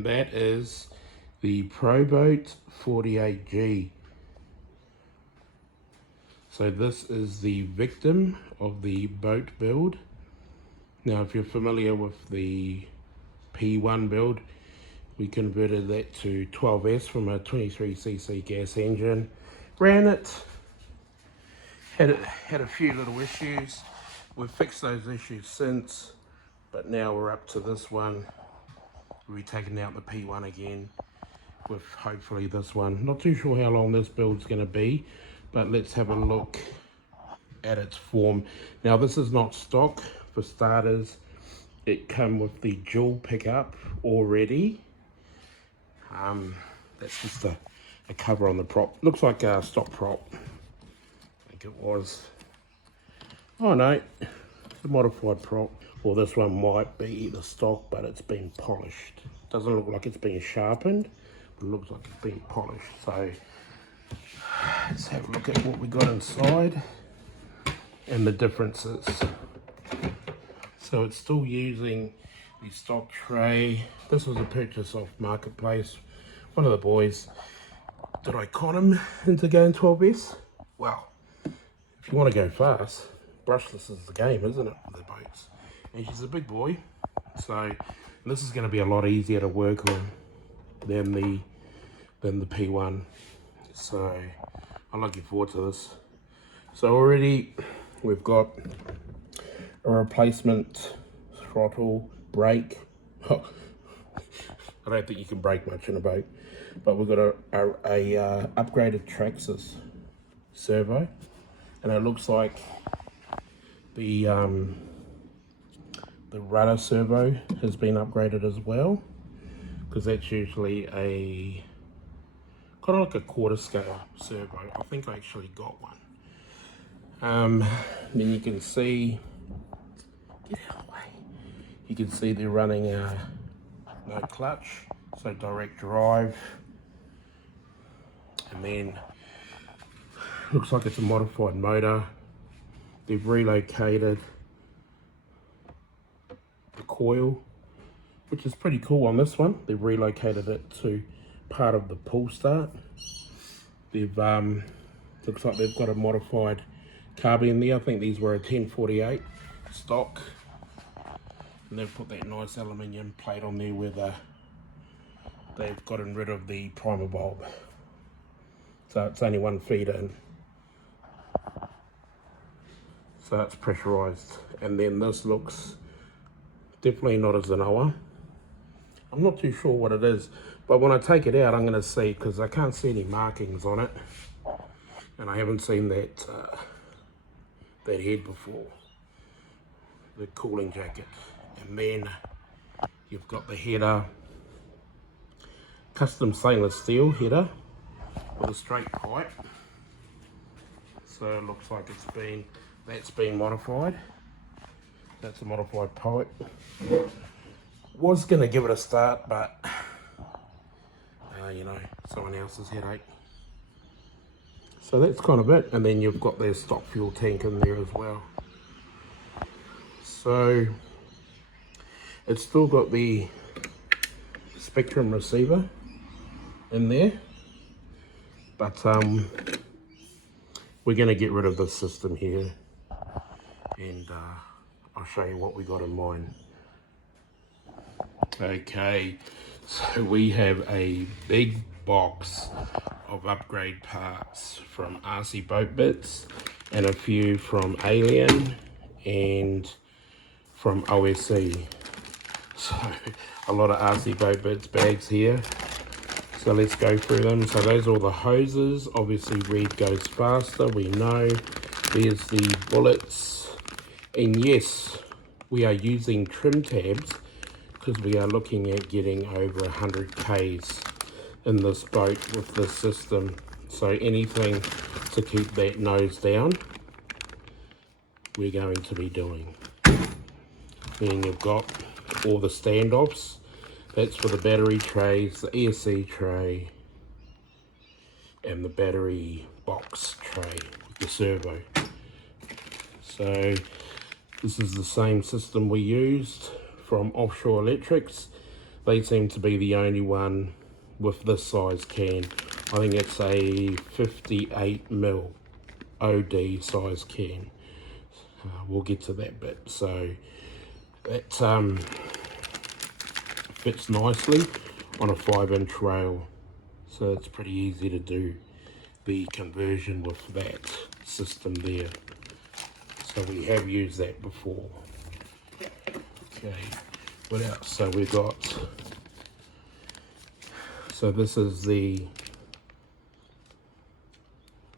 and that is the Proboat 48G. So this is the victim of the boat build. Now if you're familiar with the P1 build, we converted that to 12S from a 23cc gas engine, ran it, had a few little issues. We've fixed those issues since, but now we're up to this one. We'll be taking out the P1 again with hopefully this one. Not too sure how long this build's going to be, but let's have a look at its form. Now this is not stock. For starters, it come with the dual pickup already. That's just a cover on the prop. Looks like a stock prop, I think it was. Oh no, it's a modified prop. Well, this one might be the stock, but it's been polished. Doesn't look like it's been sharpened, but it looks like it's been polished. So let's have a look at what we got inside and the differences. So it's still using the stock tray. This was a purchase off Marketplace. One of the boys, did I con him into going 12S? Well, if you want to go fast, brushless is the game, isn't it, with the boats? And she's a big boy, so this is going to be a lot easier to work on than the P1. So I'm looking forward to this. So already we've got a replacement throttle, brake. I don't think you can brake much in a boat, but we've got a upgraded Traxxas servo, and it looks like the rudder servo has been upgraded as well, because that's usually a kind of like a quarter scale servo. I think I actually got one. Then you can see, get out of the way, you can see they're running no clutch, so direct drive, and then looks like it's a modified motor. They've relocated the coil, which is pretty cool on this one. They've relocated it to part of the pull start. They've looks like they've got a modified carb in there. I think these were a 1048 stock, and they've put that nice aluminium plate on there where they've gotten rid of the primer bulb, so it's only 1 feet in, so it's pressurized. And then this looks definitely not a Zenoa. I'm not too sure what it is, but when I take it out I'm going to see, because I can't see any markings on it, and I haven't seen that that head before, the cooling jacket. And then you've got the header, custom stainless steel header with a straight pipe. So it looks like that's been modified. That's a modified pipe. Was going to give it a start, but you know, someone else's headache. So that's kind of it. And then you've got their stock fuel tank in there as well. So it's still got the Spectrum receiver in there, but we're going to get rid of this system here, and I'll show you what we got in mind. Okay, so we have a big box of upgrade parts from RC Boat Bits, and a few from Alien and from OSC. So a lot of RC Boat Bits bags here. So let's go through them. So those are all the hoses. Obviously Reed goes faster, we know. There's the bullets. And yes, we are using trim tabs because we are looking at getting over 100 Ks in this boat with this system. So anything to keep that nose down, we're going to be doing. Then you've got all the standoffs. That's for the battery trays, the ESC tray, and the battery box tray with the servo. So this is the same system we used from Offshore Electrics. They seem to be the only one with this size can. I think it's a 58mm OD size can. We'll get to that bit. So it fits nicely on a 5-inch rail. So it's pretty easy to do the conversion with that system there. So we have used that before. Okay, what else? So we've got, so this is the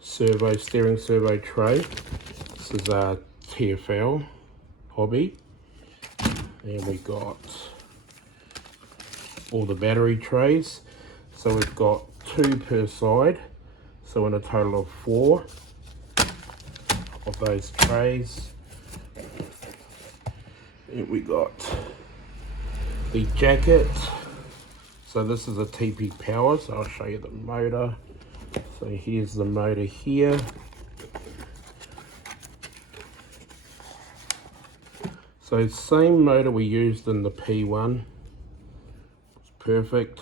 steering servo tray. This is our TFL hobby. And we got all the battery trays. So we've got 2 per side. So in a total of 4 of those trays. And we got the jacket. So this is a TP power, so I'll show you the motor. So here's the motor here. So same motor we used in the P1. It's perfect.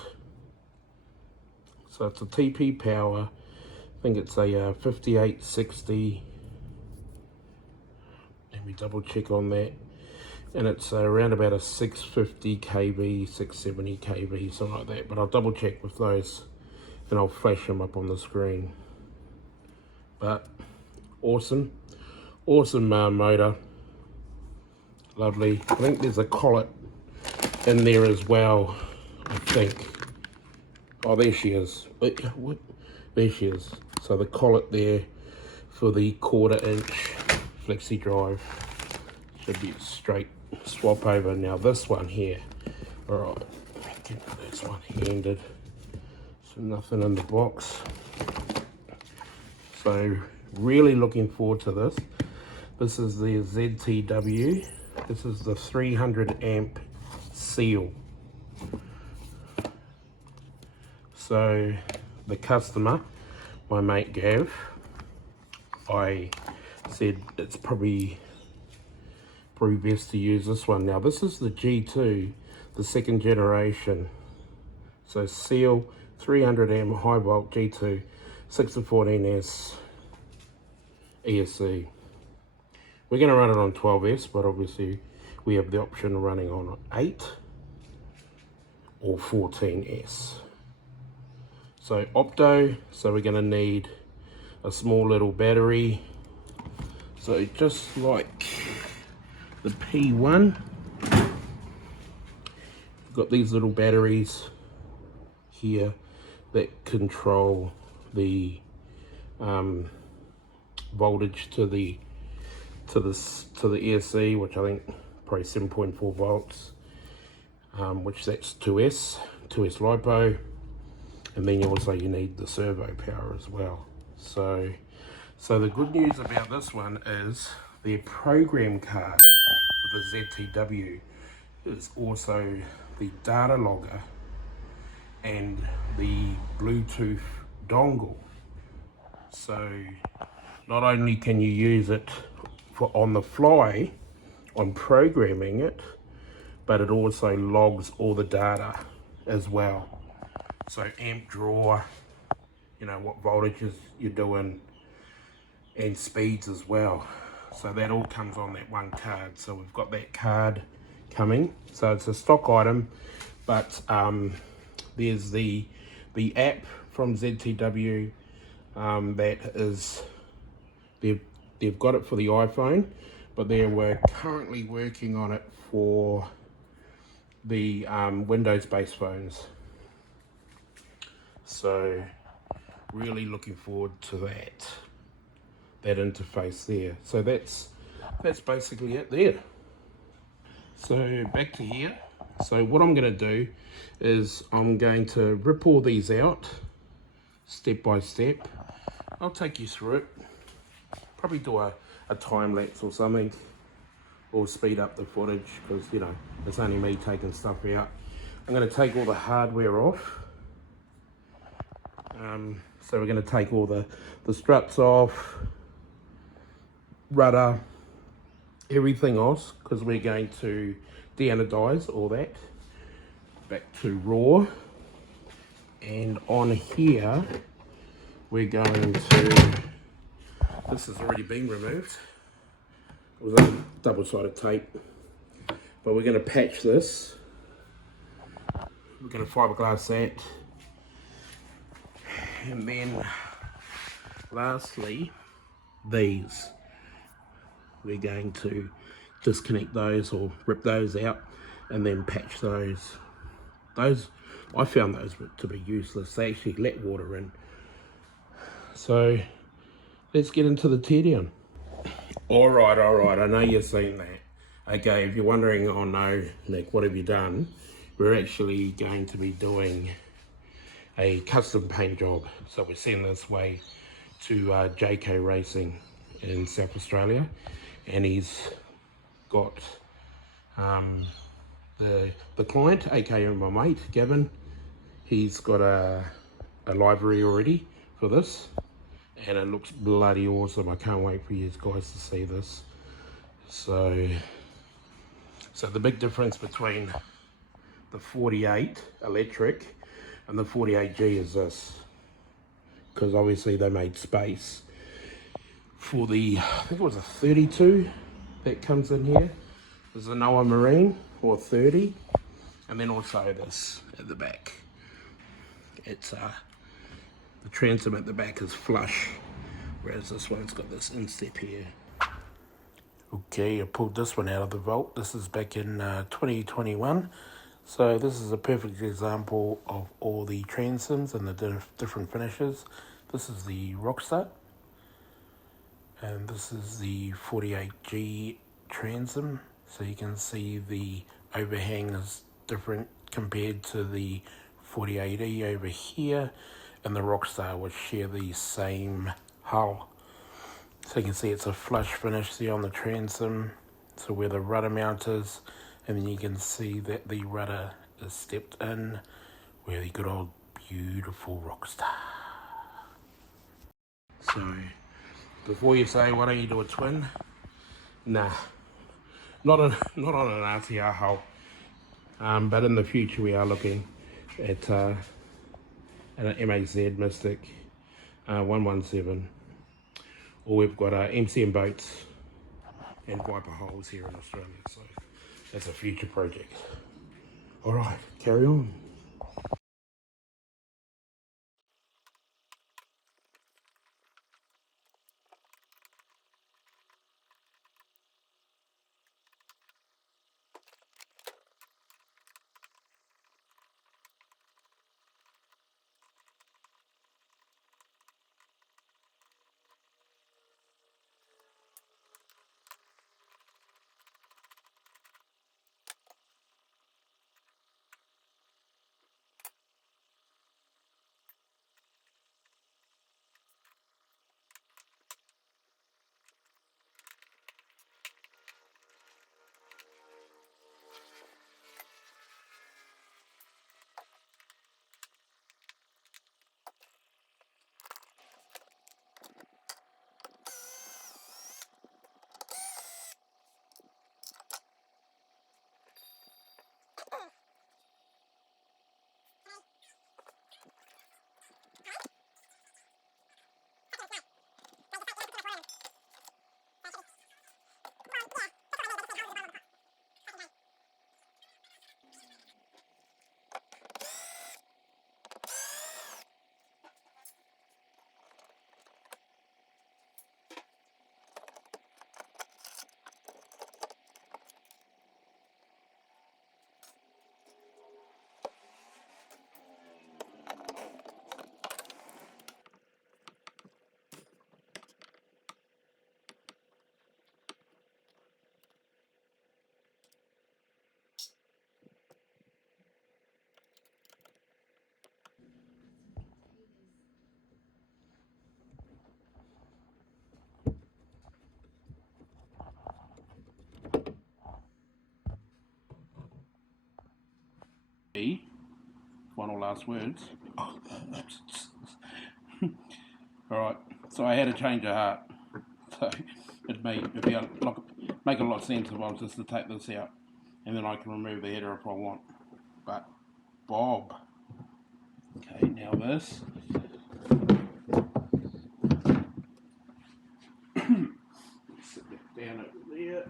So it's a TP power. I think it's a 5860. Let me double check on that. And it's around about a 650 kV, 670 kV, something like that. But I'll double check with those and I'll flash them up on the screen. But awesome motor. Lovely. I think there's a collet in there as well, I think. Oh, there she is. What? There she is. So the collet there for the 1/4 inch flexi drive should be straight swap over. Now this one here, all right, get this one handed. So nothing in the box. So really looking forward to this. This is the ZTW. This is the 300 amp seal. So the customer, my mate Gav, I said it's probably best to use this one. Now this is the G2, the 2nd generation. So seal 300 amp high volt G2 6-14S ESC. We're going to run it on 12S, but obviously we have the option of running on 8 or 14S. So opto, so we're going to need a small little battery. So just like the P1, we've got these little batteries here that control the voltage to the ESC, which I think probably 7.4 volts, which that's 2S LiPo, and then you need the servo power as well. So the good news about this one is the program card for the ZTW is also the data logger and the Bluetooth dongle. So not only can you use it for on the fly on programming it, but it also logs all the data as well. So amp draw, what voltages you're doing, and speeds as well. So that all comes on that one card. So we've got that card coming. So it's a stock item, but there's the app from ZTW that is, they've got it for the iPhone, but we're currently working on it for the Windows-based phones. So really looking forward to that interface there. So that's basically it there. So back to here. So what I'm going to do is I'm going to rip all these out step by step. I'll take you through it. Probably do a time lapse or something, or speed up the footage because it's only me taking stuff out. I'm going to take all the hardware off. So we're going to take all the struts off, rudder, everything else, because we're going to de-anodize all that. back to raw, and on here we're going to, this has already been removed, it was on double-sided tape, but we're going to patch this. We're going to fiberglass that, and then lastly these, we're going to disconnect those or rip those out and then patch those. Those, I found those to be useless. They actually let water in. So let's get into the teardown. All right, I know you've seen that. Okay, if you're wondering, oh no, Nick, what have you done? We're actually going to be doing a custom paint job. So we're sending this way to JK Racing in South Australia, and he's got the client, aka my mate Gavin. He's got a library already for this, and it looks bloody awesome. I can't wait for you guys to see this. So the big difference between the 48 electric and the 48G is this, because obviously they made space for the, I think it was a 32 that comes in here. There's a Noah Marine, or 30, and then also this at the back. It's the transom at the back is flush, whereas this one's got this instep here. Okay, I pulled this one out of the vault. This is back in 2021. So this is a perfect example of all the transoms and the different finishes. This is the Rockstar, and this is the 48G transom. So you can see the overhang is different compared to the 48E over here and the Rockstar, which share the same hull. So you can see it's a flush finish there on the transom, so where the rudder mount is, and then you can see that the rudder is stepped in where the good old beautiful Rockstar. So before you say, why don't you do a twin? Nah, not on an RTR hull, but in the future we are looking at an MAZ Mystic 117, or we've got MCM boats and Viper hulls here in Australia, so that's a future project. All right, carry on. Final last words. Oh. Alright, so I had a change of heart. So it make a lot of sense if I was just to take this out, and then I can remove the header if I want. But bob. Okay, now this. Sit that down over there.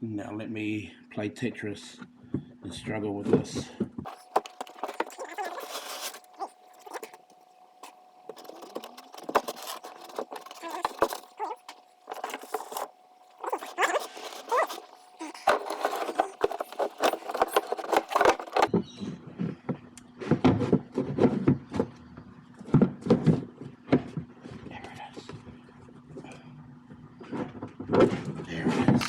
Now let me play Tetris and struggle with this. There it is.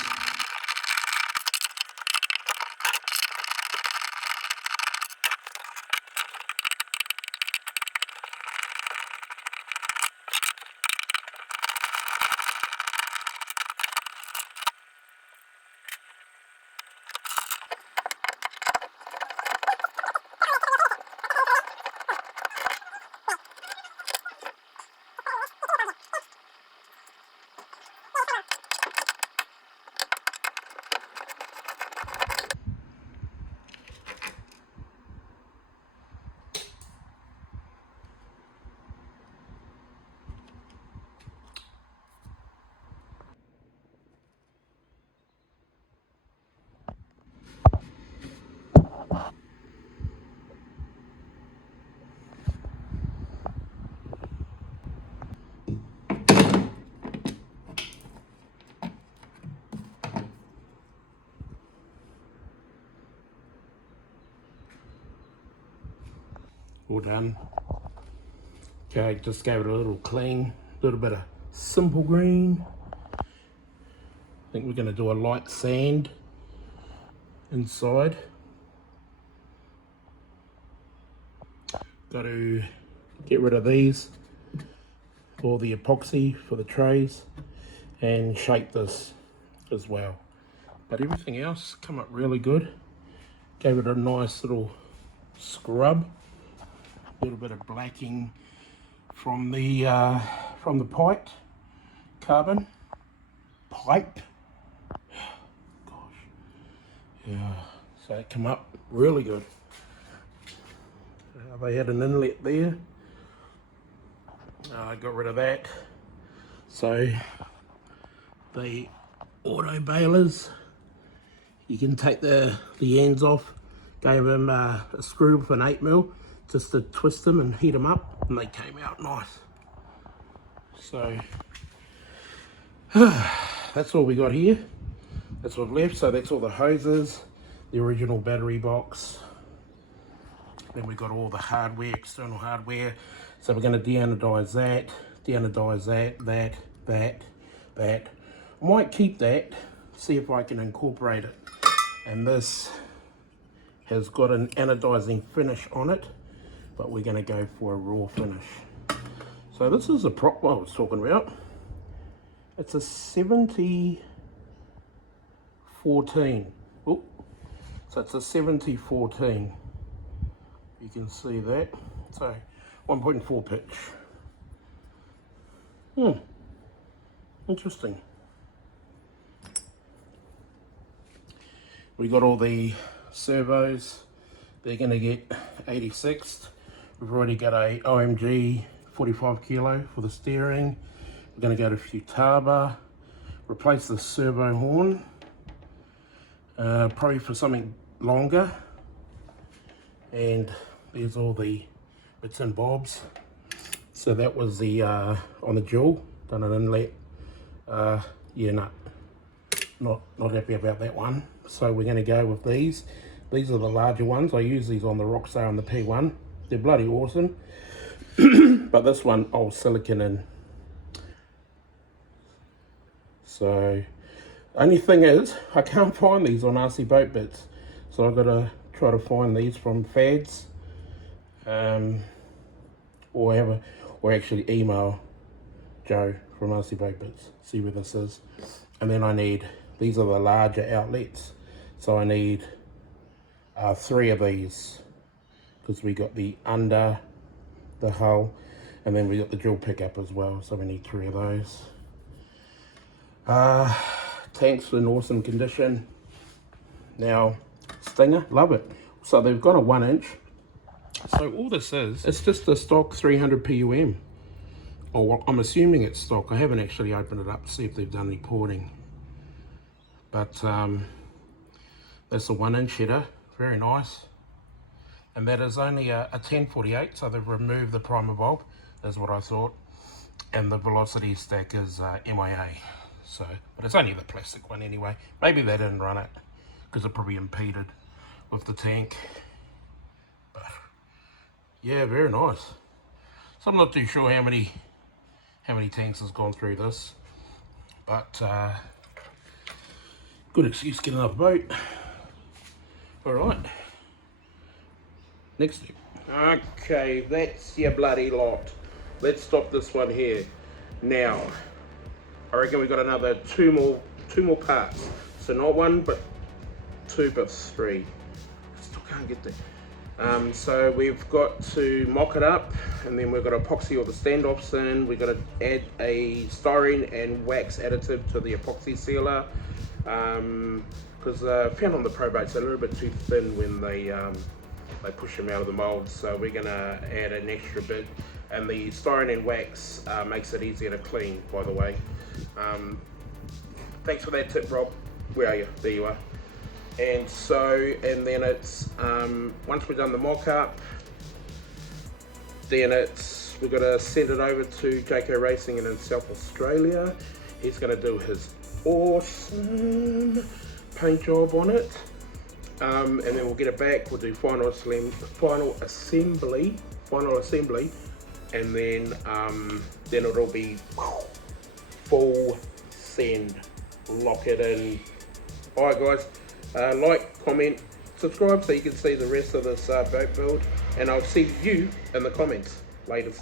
All done. Okay, just gave it a little clean, a little bit of simple green. I think we're going to do a light sand inside. Got to get rid of these, all the epoxy for the trays, and shape this as well. But everything else come up really good. Gave it a nice little scrub. A little bit of blacking from the pipe, carbon pipe. Gosh, yeah. So it come up really good. They had an inlet there. I got rid of that. So the auto balers, you can take the ends off. Gave them a screw with an 8mm just to twist them and heat them up, and they came out nice. So that's all we got here. That's what's left. So that's all the hoses, the original battery box. Then we got all the hardware, external hardware. So we're going to de-anodize that, that. I might keep that, see if I can incorporate it. And this has got an anodizing finish on it, but we're going to go for a raw finish. So this is the prop I was talking about. It's a 70-14. Oh, so it's a 70-14. You can see that. So 1.4 pitch. Interesting. We got all the servos. They're going to get 86th. We've already got a OMG 45 kilo for the steering. We're going to go to Futaba, replace the servo horn, probably for something longer. And there's all the bits and bobs. So that was the on the jewel, done an inlet. Yeah, not happy about that one. So we're going to go with these. These are the larger ones. I use these on the Rockstar and the P1. They're bloody awesome. But this one, I'll silicon in. So, only thing is, I can't find these on RC Boat Bits. So I've got to try to find these from Fads. Or actually email Joe from RC Boat Bits, see where this is. And then I need, these are the larger outlets. So I need 3 of these, because we got the under the hull, and then we got the drill pickup as well, so we need 3 of those. Tank's in awesome condition. Now, Stinger, love it. So they've got a 1 inch. So all this is, it's just a stock 300 PUM. Oh, well, I'm assuming it's stock. I haven't actually opened it up to see if they've done any porting. But that's a 1 inch header, very nice. And that is only a 1048, so they've removed the primer bulb, is what I thought. And the velocity stack is MIA. So, but it's only the plastic one anyway. Maybe they didn't run it because it probably impeded with the tank. But yeah, very nice. So I'm not too sure how many tanks has gone through this, but good excuse to get another boat. All right, next step. Okay, that's your bloody lot. Let's stop this one here. Now, I reckon we've got another two more parts. So not one, but two, but three. Still can't get there. So we've got to mock it up, and then we've got to epoxy all the standoffs in. We've got to add a styrene and wax additive to the epoxy sealer, because found on the Proboats a little bit too thin when they push them out of the mold. So we're gonna add an extra bit, and the styrene and wax makes it easier to clean, by the way. Thanks for that tip, Rob. Where are you? There you are. And then it's once we've done the mock-up, then we've got to send it over to JK Racing in South Australia. He's going to do his awesome paint job on it, and then we'll get it back. We'll do final assembly, and then it'll be full send. Lock it in. All right, guys. Like, comment, subscribe so you can see the rest of this boat build, and I'll see you in the comments. Later.